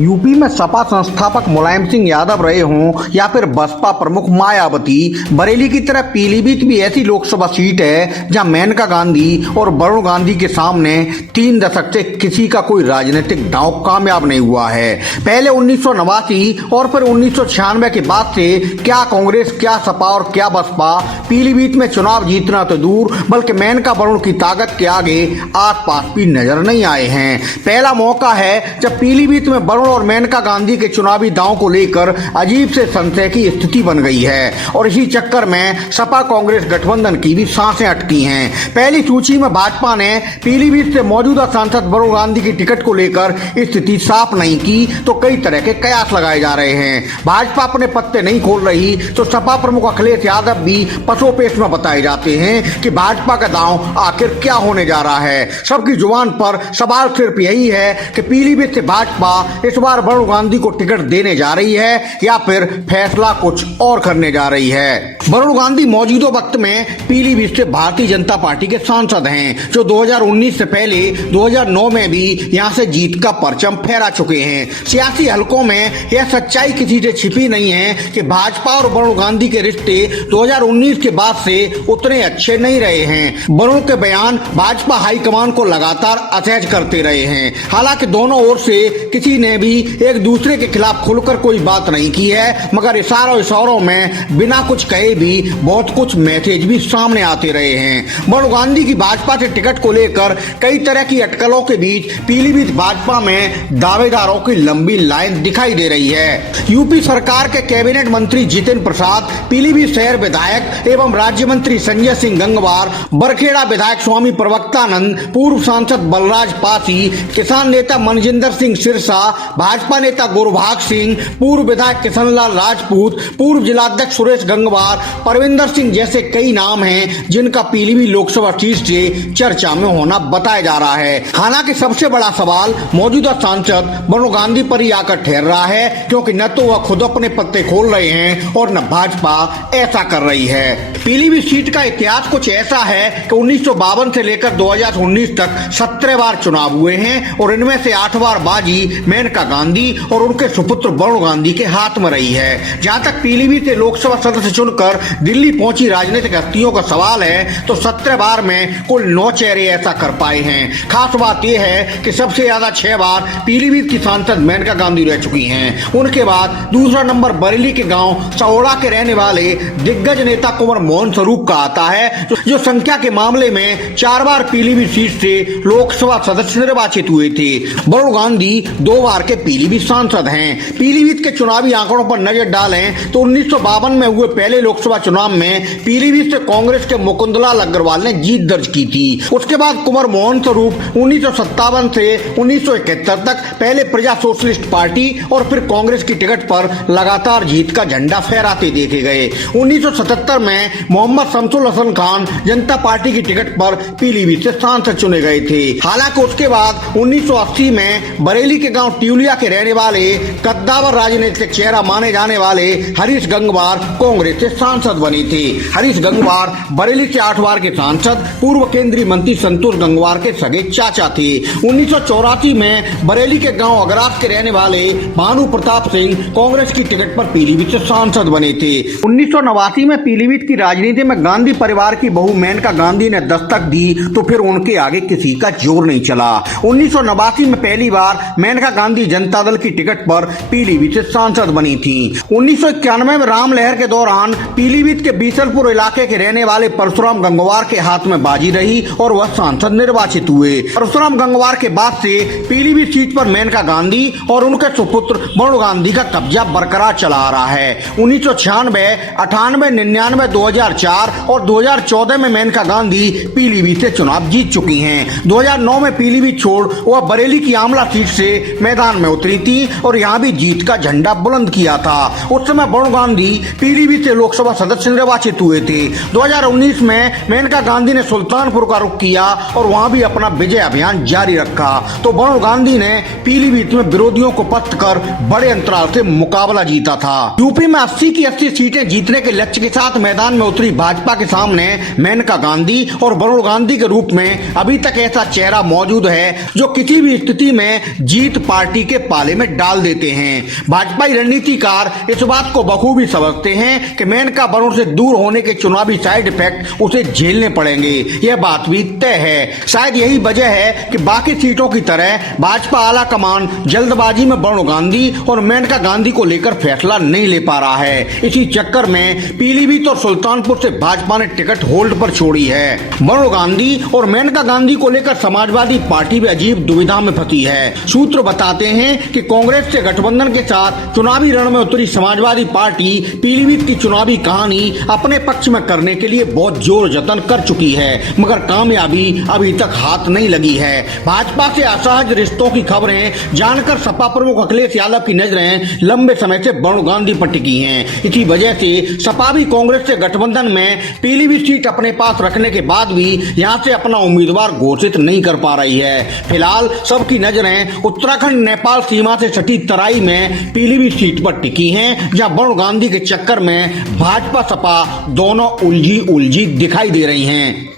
UP में सपा संस्थापक मुलायम सिंह यादव रहे हों या फिर बसपा प्रमुख मायावती, बरेली की तरह पीलीभीत भी ऐसी लोकसभा सीट है जहां मेनका गांधी और वरुण गांधी के सामने 3 दशक से किसी का कोई राजनीतिक दांव कामयाब नहीं हुआ है। पहले 1989 और फिर 1996 के बाद से क्या कांग्रेस, क्या सपा और क्या बसपा पीलीभीत में चुनाव जीतना तो दूर बल्कि मेनका वरुण की ताकत के आगे आसपास भी नजर नहीं आए हैं। पहला मौका है जब पीलीभीत में वरुण और मेनका गांधी के चुनावी दांव को लेकर अजीब से संशय की स्थिति बन गई है और इसी चक्कर में सपा कांग्रेस गठबंधन की भी सांसें अटकी हैं। पहली सूची में भाजपा ने पीलीभीत से मौजूदा सांसद वरुण गांधी की टिकट को लेकर स्थिति साफ नहीं की तो कई तरह के कयास लगाए जा रहे हैं। भाजपा अपने पत्ते नहीं खोल रही तो सपा प्रमुख अखिलेश यादव भी पसोपेश में बताए जाते हैं कि भाजपा का दांव आखिर क्या होने जा रहा है। सबकी जुबान पर सवाल सिर्फ यही है कि पीलीभीत से भाजपा इस बार वरुण गांधी को टिकट देने जा रही है या फिर फैसला कुछ और करने जा रही है। वरुण गांधी मौजूदा वक्त में पीलीभीत से भारतीय जनता पार्टी के सांसद हैं जो 2019 से पहले 2009 में भी यहां से जीत का परचम फहरा चुके हैं। सियासी हलकों में यह सच्चाई किसी से छिपी नहीं है कि भाजपा और वरुण गांधी के रिश्ते 2019 के बाद से उतने अच्छे नहीं रहे हैं। वरुण के बयान भाजपा हाईकमान को लगातार असहज करते रहे हैं। हालांकि दोनों ओर से किसी ने भी एक दूसरे के खिलाफ खुलकर कोई बात नहीं की है, मगर इशारों में बिना कुछ कहे भी बहुत कुछ मैसेज भी सामने आते रहे हैं। वरुण गांधी की भाजपा से टिकट को लेकर कई तरह की अटकलों के बीच पीलीभीत भाजपा में दावेदारों की लंबी लाइन दिखाई दे रही है। यूपी सरकार के कैबिनेट मंत्री जितिन प्रसाद, पीलीभीत शहर विधायक एवं राज्य मंत्री संजय सिंह गंगवार, बरखेड़ा विधायक स्वामी प्रवक्तानंद, पूर्व सांसद बलराज पासी, किसान नेता मनजिंदर सिंह सिरसा, भाजपा नेता गुरभाग सिंह, पूर्व विधायक किशनलाल राजपूत, पूर्व जिलाध्यक्ष सुरेश गंगवार, परविंदर सिंह जैसे कई नाम हैं जिनका पीलीभीत लोकसभा सीट से चर्चा में होना बताया जा रहा है। हालांकि सबसे बड़ा सवाल मौजूदा सांसद वरुण गांधी पर ही आकर ठहर रहा है, क्योंकि न तो वह खुद अपने पत्ते खोल रहे हैं और न भाजपा ऐसा कर रही है। पीलीभीत सीट का इतिहास कुछ ऐसा है कि 1952 से लेकर 2019 तक 17 बार चुनाव हुए हैं और इनमें से 8 बार बाजी मेनका गांधी और उनके सुपुत्र वरुण गांधी के हाथ में रही है। जहां तक पीलीभीत से लोकसभा सदस्य चुनकर दिल्ली पहुंची राजनीतिक हस्तियों का सवाल है तो 17 बार में कुल 9 चेहरे ऐसा कर पाए हैं। खास बात यह है कि सबसे ज्यादा 6 बार पीलीभीत की सांसद मेनका गांधी रह चुकी हैं। उनके बाद दूसरा नंबर बरेली के गांव सहोड़ा के रहने वाले दिग्गज नेता कुंवर मोहन स्वरूप का आता है, जो संख्या के मामले में 4 बार पीलीभीत सीट से लोकसभा सदस्य निर्वाचित हुए थे। वरुण गांधी 2 बार के पीलीभीत सांसद हैं। पीलीभीत के चुनावी आंकड़ों पर नजर डालें तो 1952 में हुए पहले लोकसभा चुनाव में पीलीभीत से कांग्रेस के मुकुंदलाल अग्रवाल ने जीत दर्ज की थी। उसके बाद कुंवर मोहन स्वरूप 1957 से 1971 तक पहले प्रजा सोशलिस्ट पार्टी और फिर कांग्रेस की टिकट पर लगातार जीत का झंडा फहराते देखे गए। 1977 में मोहम्मद शमसुल हसन खान जनता पार्टी की टिकट पर पीलीभीत से सांसद चुने गए थे। हालांकि उसके बाद 1980 में बरेली के गांव ट्यूलिया के रहने वाले कद्दावर राजनीतिक चेहरा माने जाने वाले हरीश गंगवार कांग्रेस से सांसद बने थे। हरीश गंगवार बरेली से 8 बार के सांसद, पूर्व केंद्रीय मंत्री संतोष गंगवार के सगे चाचा थे। 1984 में बरेली के गांव अगरास के रहने वाले भानु प्रताप सिंह कांग्रेस की टिकट पर पीलीभीत से सांसद बने थे। 1989 में पीलीभीत की राजनीति में गांधी परिवार की बहू मेनका गांधी ने दस्तक दी तो फिर उनके आगे किसी का जोर नहीं चला। 1989 में पहली बार मेनका गांधी जनता दल की टिकट पर पीलीभीत से सांसद बनी थी। 1991 में राम लहर के दौरान पीलीभीत के बीसलपुर इलाके के रहने वाले परशुराम गंगवार के हाथ में बाजी रही और वह सांसद निर्वाचित हुए। परशुराम गंगवार के बाद से पीलीभीत सीट पर मेनका गांधी और उनके सुपुत्र वरुण गांधी का कब्जा बरकरार चला आ रहा है। 1996, 98, 99, 2004 और 2014 में मेनका गांधी पीलीभीत से चुनाव जीत चुकी हैं। 2009 में पीलीभीत छोड़ वह बरेली की आमला सीट से मैदान में उतरी थी और यहां भी जीत का झंडा बुलंद किया था। उस समय वरुण गांधी पीलीभीत से लोकसभा सदस्य निर्वाचित हुए थे। 2019 में मेनका गांधी ने सुल्तानपुर का रुख किया और वहां भी अपना विजय अभियान जारी रखा तो वरुण गांधी ने पीलीभीत में विरोधियों को पस्त कर बड़े अंतराल से मुकाबला जीता था। यूपी में 80 की 80 सीटें जीतने के लक्ष्य के साथ मैदान में उतरी भाजपा के सामने मेनका गांधी और वरुण गांधी के रूप में अभी तक ऐसा चेहरा मौजूद है जो किसी भी स्थिति में जीत पार्टी के पाले में डाल देते हैं। भाजपाई रणनीतिकार इस बात को बखूबी समझते हैं कि मेनका वरुण से दूर होने के चुनावी साइड इफेक्ट उसे झेलने पड़ेंगे। यह बात भी तय है। शायद यही वजह है कि बाकी सीटों की तरह भाजपा आला कमान जल्दबाजी में वरुण गांधी और मेनका गांधी को लेकर फैसला नहीं ले पा रहा है। इसी चक्कर में पीलीभीत और सुल्तानपुर से भाजपा ने टिकट होल्ड पर छोड़ी है। वरुण गांधी और मेनका गांधी को लेकर समाजवादी पार्टी भी अजीब दुविधा में फंसी है। सूत्र बताते हैं कि कांग्रेस से गठबंधन के साथ चुनावी रण में उतरी समाजवादी पार्टी पीलीभीत की चुनावी कहानी अपने पक्ष में करने के लिए बहुत जोर जतन कर चुकी है, मगर कामयाबी अभी तक हाथ नहीं लगी है। भाजपा से असहज रिश्तों की खबरें जानकर सपा प्रमुख अखिलेश यादव की नजरें लंबे समय से वरुण गांधी पर टिकी हैं। इसी वजह से सपा भी कांग्रेस से गठबंधन में पीलीभीत सीट अपने पास रखने के बाद भी यहां से अपना उम्मीदवार घोषित नहीं कर पा रही है। फिलहाल सबकी नजरें उत्तराखंड नेपाल सीमा से सटी तराई में पीलीभीत सीट पर टिकी हैं, जहां वरुण गांधी के चक्कर में भाजपा सपा दोनों उलझी दिखाई दे रही हैं।